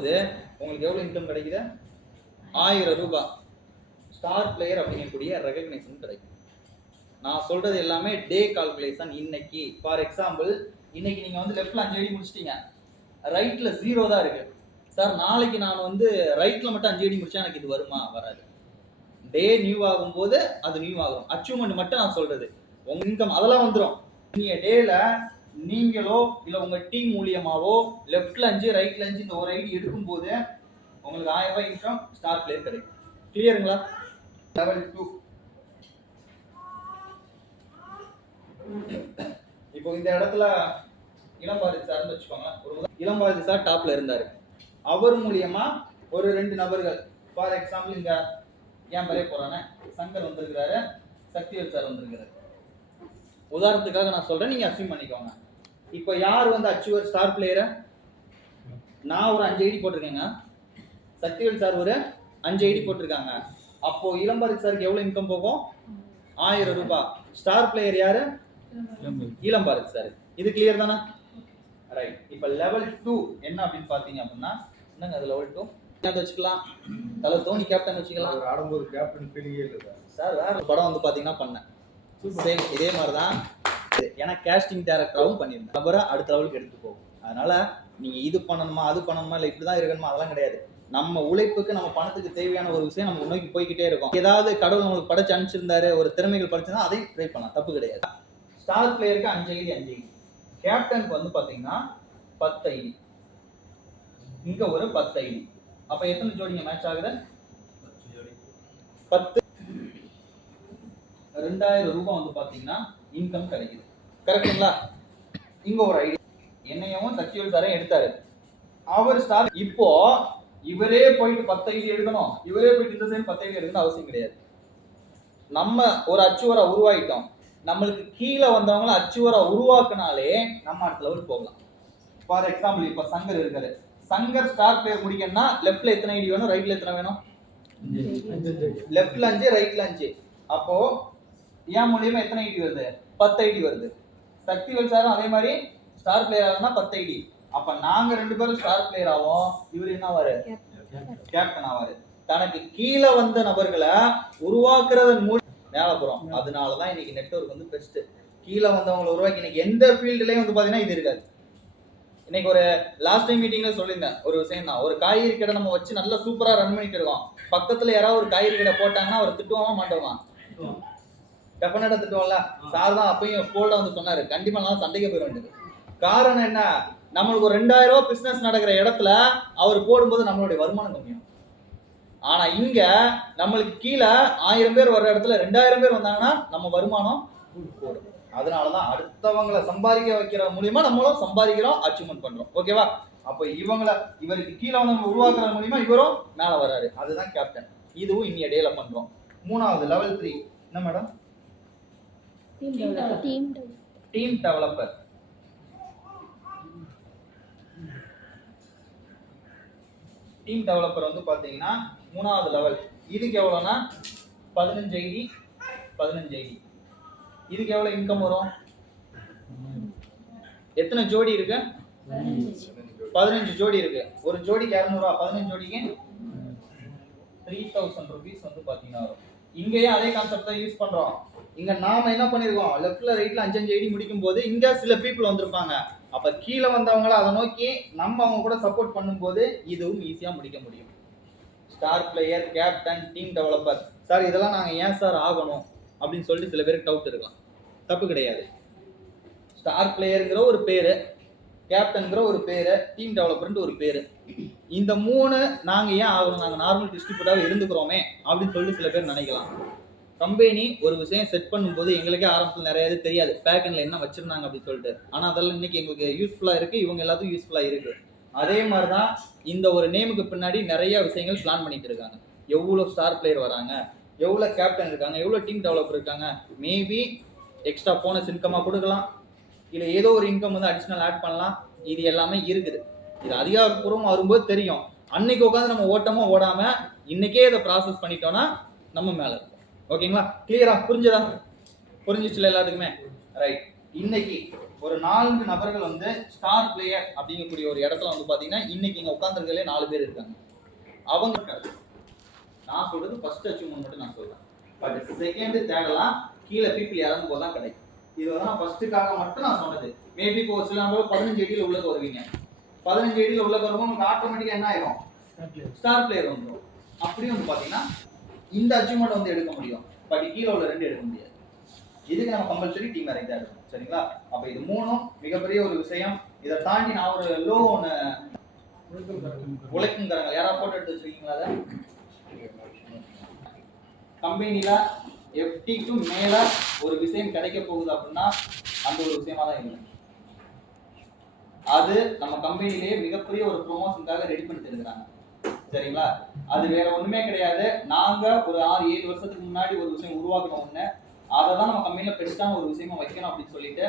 உங்களுக்கு எவ்வளவு இன்கம் கிடைக்குது? 1000 ரூபாய் ஸ்டார் பிளேயர் அப்படிங்கக்கூடிய ரெகக்னைசேஷன் கிடைக்கும். நான் சொல்றது எல்லாமே டே கால்குலேஷன். இன்னைக்கு ஃபார் எக்ஸாம்பிள் இன்னைக்கு நீங்க வந்து லெஃப்ட்ல 5 அடி முடிச்சிட்டீங்க, ரைட்ல 0 தான் இருக்கு. சார் நாளைக்கு நான் வந்து ரைட்ல மட்டும் 5 அடி முடிச்சா எனக்கு இது வருமா? வராது. டே நியூ ஆகும்போது அது நியூ ஆகும். அச்சீவ்மெண்ட் மட்டும் நான் சொல்றது, உங்க இன்கம் அதெல்லாம் வந்துடும். நீங்க டேல நீங்களோ இல்ல உங்க டீம் மூலியமாவோ லெஃப்ட்ல 5 ரைட்ல 5 இந்த ஒரு ஐடி எடுக்கும் போது உங்களுக்கு 1000 ரூபாய் இன்கம் ஸ்டார் பிளேயர் கிடைக்கும். கிளியருங்களா? லெவல் 2 இப்போ இந்த இடத்துல இளம்பாரதி சார்னு வச்சுக்கோங்க. ஒரு இளம்பாரதி சார் டாப்ல இருந்தாரு. அவர் மூலியமா ஒரு 2 நபர்கள், ஃபார் எக்ஸாம்பிள் இங்க ஏன் பரைய போறானே சங்கர் வந்திருக்கிறாரு, சக்திவேல் சார் வந்திருக்கிறாரு. உதாரணத்துக்காக நான் சொல்றேன், நீங்க அசியூம் பண்ணிக்கோங்க. இப்போ யார் வந்து அச்சீவர் ஸ்டார் பிளேயரை? நான் ஒரு 5 ஐடி போட்டிருக்கேங்க, சக்திவேல் சார் ஒரு 5 ஐடி போட்டிருக்காங்க. அப்போ இளம்பாரதி சாருக்கு எவ்வளவு இன்கம் போகும்? 1000 ரூபாய். ஸ்டார் பிளேயர் யாரு? இளம்பாரதி சார். இது கிளியர் தானே? ரைட். இப்போ லெவல் 2 என்ன அப்படின்னு பாத்தீங்க அப்படின்னா, என்னங்க அது லெவல் 2 வச்சுக்கலாம். தலை தோனி கேப்டன் வச்சுக்கலாம். ஆடும்போது கேப்டன் ஃபீலிங்கே இல்லை சார். வேற ஒரு படம் வந்து பாத்தீங்கன்னா பண்ணேன் சேம் இதே மாதிரிதான். ஏன்னா கேஸ்டிங் டைரக்டராகவும் பண்ணியிருந்தேன். நபரை அடுத்த லெவலுக்கு எடுத்து போகும். அதனால நீங்க இது பண்ணணுமா அது பண்ணணுமா இல்லை இப்படிதான் இருக்கணுமா அதெல்லாம் கிடையாது. நம்ம உழைப்புக்கு நம்ம பணத்துக்கு தேவையான ஒரு விஷயம் நம்ம நோக்கி போய்கிட்டே இருக்கோம். ஏதாவது கடவுள் நம்மளுக்கு படைச்சு அனுப்பிச்சிருந்தாரு, ஒரு திறமைகள் படைச்சிருந்தா அதையும் ட்ரை பண்ணலாம், தப்பு கிடையாது. ஸ்டார் பிளேயருக்கு 5 ஐடி 5 ஐடி. கேப்டனுக்கு வந்து பாத்தீங்கன்னா 10 ஐடி, இங்க ஒரு 10 ஐடி. அப்ப எத்தனை ஜோடிங்க மேட்ச் ஆகுது? 10. 2000 ரூபாய் வந்து பாத்தீங்கன்னா இன்கம் கிடைக்குது. கரெக்டுங்களா? இங்க ஒரு ஐடி என்னையும் சக்திவேல் சாரையும் எடுத்தாரு. அவர் ஸ்டார். இப்போ இவரே போயிட்டு 10 ஐடி எடுக்கணும், இவரே போயிட்டு இந்த சைடு 10 ஐடி எடுக்கணும் அவசியம் கிடையாது. நம்ம ஒரு அச்சுவரை உருவாக்கிட்டோம், நம்மளுக்கு கீழே வந்தவங்களை அச்சுவரை உருவாக்குனாலே நம்ம அடுத்த லெவல் போகலாம். ஃபார் எக்ஸாம்பிள் இப்போ சங்கர் இருக்காரு. சங்கர் ஸ்டார் பிளேயர் முடிக்கணும்னா லெஃப்ட்ல எத்தனை ஐடி வேணும், ரைட்ல எத்தனை வேணும்? லெஃப்ட்ல 5 ரைட்ல 5. அப்போ ஏன் மூலியமா எத்தனை ஐடி வருது? 10 ஐடி வருது. சக்திவேல் சாரும் அதே மாதிரி ஸ்டார் பிளேயர் ஆகுனா 10 ஐடி. அப்ப நாங்க 2 பேரும் ஸ்டார் பிளேயர் ஆவோம், இவர் என்ன ஆவாரு? கேப்டன் ஆவாரு. தனக்கு கீழே வந்த நபர்களை உருவாக்குறதன் மூலம் மேல போறோம். அதனாலதான் இன்னைக்கு நெட்வொர்க் வந்து பெஸ்ட். கீழே வந்தவங்களை உருவாக்கி இன்னைக்கு எந்த ஃபீல்டுலயும் வந்து பாத்தீங்கன்னா இது இருக்காது. இன்னைக்கு ஒரு லாஸ்ட் டைம் மீட்டிங்ல சொல்லியிருந்தேன் ஒரு விஷயம் தான். ஒரு காய்கறி கடை நம்ம வச்சு நல்லா சூப்பரா ரன் பண்ணிட்டு இருக்கோம். பக்கத்துல யாராவது ஒரு காய்கறி கடை போட்டாங்கன்னா அவர் திட்டுவாமா மாட்டோமா? டெஃபினட்டா திட்டுவோம்ல. சார் தான் அப்பயும் போல்டா வந்து சொன்னாரு, கண்டிப்பா நான் சண்டைக்கு போயிட வேண்டியது. காரணம் என்ன? நம்மளுக்கு ஒரு 2000 ரூபாய் பிசினஸ் நடக்கிற இடத்துல அவர் போடும்போது நம்மளுடைய வருமானம் கம்மியும். ஆனா இங்க நம்மளுக்கு கீழே 1000 பேர் வர்ற இடத்துல 2000 பேர் வந்தாங்கன்னா நம்ம வருமானம் கூடும். அதனாலதான் அடுத்தவங்களை சம்பாதிக்க வைக்கிற மூலியமா நம்மளும் சம்பாதிக்கிறோம், அச்சீவ்மெண்ட் பண்றோம். ஓகேவா? அப்ப இவருக்கு கீழே வந்து உருவாக்குற மூலியமா இவரும் மேல வராரு. அதுதான் கேப்டன். இதுவும் இன்னைய டேல பண்றோம். 3வது லெவல் 3 என்ன madam? Team developer. Team developer வந்து பாத்தீங்கன்னா 3வது லெவல். இதுக்கு எவ்வளவுனா 15 ஐடி 15 ஐடி. இதுக்கு எவ்வளவு இன்கம் வரும்? எத்தனை ஜோடி இருக்கு? 15 ஜோடி இருக்கு. ஒரு ஜோடிக்கு 200 ரூபாய், 15 ஜோடிக்கு 3000 rupees வந்து பாத்தீங்கன்னா வரும். இங்கேயும் அதே கான்செப்ட் தான் யூஸ் பண்றோம். இங்க நாம என்ன பண்ணிருக்கோம், லெஃப்ட்ல ரைட்ல 5 ஐடி முடிக்கும் போது இங்க சில பீப்புள் வந்திருப்பாங்க. அப்ப கீழே வந்தவங்கள அதை நோக்கி நம்ம அவங்க கூட சப்போர்ட் பண்ணும்போது இதுவும் ஈஸியா முடிக்க முடியும். Star player, captain, team developer. Sir இதெல்லாம் நாங்க ஏன் சார் ஆகணும் அப்படின்னு சொல்லிட்டு சில பேருக்கு டவுட் இருக்கலாம். தப்பு கிடையாது. ஸ்டார் பிளேயருங்கிற ஒரு பேரு, கேப்டன்ங்கிற ஒரு பேரு, டீம் டெவலப்பர்ன்ற ஒரு பேரு. இந்த 3 நாங்க ஏன் ஆகணும், நாங்க நார்மல் டிஸ்ட்ரிபியூட்டராக இருந்துக்கிறோமே அப்படின்னு சொல்லிட்டு சில பேர் நினைக்கலாம். கம்பெனி ஒரு விஷயம் செட் பண்ணும்போது எங்களுக்கே ஆரம்பத்தில் நிறைய இது தெரியாது, பேக்கெண்ட்ல என்ன வச்சிருந்தாங்க அப்படின்னு சொல்லிட்டு. ஆனா அதெல்லாம் இன்னைக்கு எங்களுக்கு யூஸ்ஃபுல்லா இருக்கு, இவங்க எல்லாத்துக்கும் யூஸ்ஃபுல்லா இருக்கு. அதே மாதிரிதான் இந்த ஒரு நேமுக்கு பின்னாடி நிறைய விஷயங்கள் பிளான் பண்ணிட்டு இருக்காங்க. எவ்வளவு ஸ்டார் பிளேயர் வராங்க, எவ்வளவு கேப்டன் இருக்காங்க, எவ்வளவு டீம் டெவலப்பர் இருக்காங்க. மேபி எக்ஸ்ட்ரா போனஸ் இன்கமா கொடுக்கலாம், இல்ல ஏதோ ஒரு இன்கம் வந்து அடிஷனல் ஆட் பண்ணலாம். இது எல்லாமே இருக்குது. இது அதிகாரப்பூர்வம் வரும்போது தெரியும். அன்னைக்கு உட்காந்து நம்ம ஓட்டமா ஓடாம இன்னைக்கே இதை ப்ராசஸ் பண்ணிட்டோம்னா நம்ம மேல இருக்கும். ஓகேங்களா? கிளியரா? புரிஞ்சதா? புரிஞ்சிச்சுல எல்லாத்துக்குமே? ரைட். இன்னைக்கு ஒரு 4 நபர்கள் வந்து ஸ்டார் பிளேயர் அப்படிங்கக்கூடிய ஒரு இடத்துல வந்து பாத்தீங்கன்னா இன்னைக்கு இங்க உட்கார்ந்துருக்கலே 4 பேர் இருக்காங்க. அவங்க நான் சொல்றது ஃபர்ஸ்ட் அச்சீவ்மெண்ட் மட்டும் நான் சொல்றேன். பட் செகண்ட் தேர்ட் எல்லாம் கீழே பீப்பிள் இறங்கும் போது தான் கிடைக்கும். இதுதான் ஃபர்ஸ்ட்டுக்காக மட்டும் நான் சொன்னது. மேபி இப்போ ஒரு சில நம்பர் 15 ஐடியில் உள்ள வருவீங்க. 15 ஐடியில் உள்ள வரும்போது உங்களுக்கு ஆட்டோமேட்டிக்கா என்ன ஆயிரும்? ஸ்டார் பிளேயர் வந்துடும். அப்படியே வந்து பாத்தீங்கன்னா இந்த அச்சீவ்மெண்ட் வந்து எடுக்க முடியும். பட் கீழே உள்ள 2 எடுக்க முடியாது. இதுக்கு நம்ம கம்பல்சரி டீம் அரேஞ்ச் தான் எடுக்கணும். சரிங்களா? அப்ப இது மூணும் மிகப்பெரிய ஒரு விஷயம். இதை தாண்டி நான் ஒரு லோ ஒன்று உழைக்கும் தரங்கள் யாராவது போட்டோ எடுத்து வச்சிருக்கீங்களா? அதை கம்பெனில FT-க்கு மேல ஒரு விஷயம் கிடைக்க போகுது அப்படின்னா அந்த ஒரு விஷயமா தான் இருக்கு. அது நம்ம கம்பெனிலேயே மிகப்பெரிய ஒரு ப்ரொமோஷனுக்காக ரெடி பண்ணி தருகிறாங்க. சரிங்களா? அது வேற ஒண்ணுமே கிடையாது. நாங்க ஒரு 6-7 வருஷத்துக்கு முன்னாடி ஒரு விஷயம் உருவாக்கணும் ஒண்ணு, அதை தான் நம்ம கம்பெனில பெஸ்ட்டான ஒரு விஷயமா வைக்கணும் அப்படின்னு சொல்லிட்டு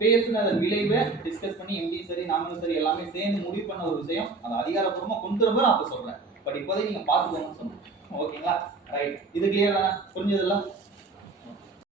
பேசுனதன் விளைவு டிஸ்கஸ் பண்ணி MD சரி நாங்களும் சரி எல்லாமே சேர்ந்து முடிவு பண்ண ஒரு விஷயம். அதை அதிகாரப்பூர்வமா கொண்டு வரும்போது நான் அப்ப சொல்றேன். பட் இப்போதைக்கு நீங்க பார்த்துக்கோங்கன்னு சொன்னேன். ஓகேங்களா? ரைட். இது கிளியர் தானே? புரிஞ்சதில்ல?